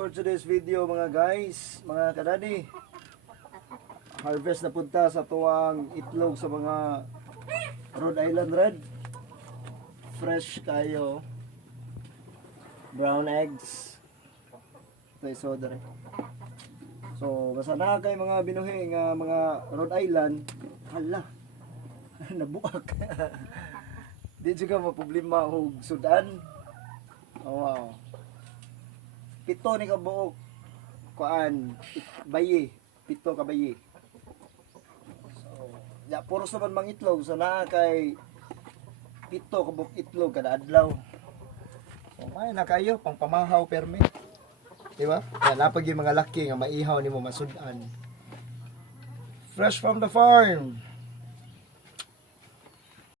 for today's video mga guys, mga kadadi. Harvest na punta sa tuwang itlog sa mga Rhode Island Red. Fresh kayo. Brown eggs. Ito yung soda rin. So, basta na kay mga binuhi nga mga Rhode Island, hala, nabuak. Di juga maproblema og sudan. Oh, wow. Pito ni kabuok kuan bayi, pito ka bayi. So, ya puro sa man mang itlog so naa kay pito ka buok itlog kada adlaw. So, may na kayo pang pamahaw permi. Di ba? Yan napag yung mga laki nga maihaw nimo masudan. Fresh from the farm.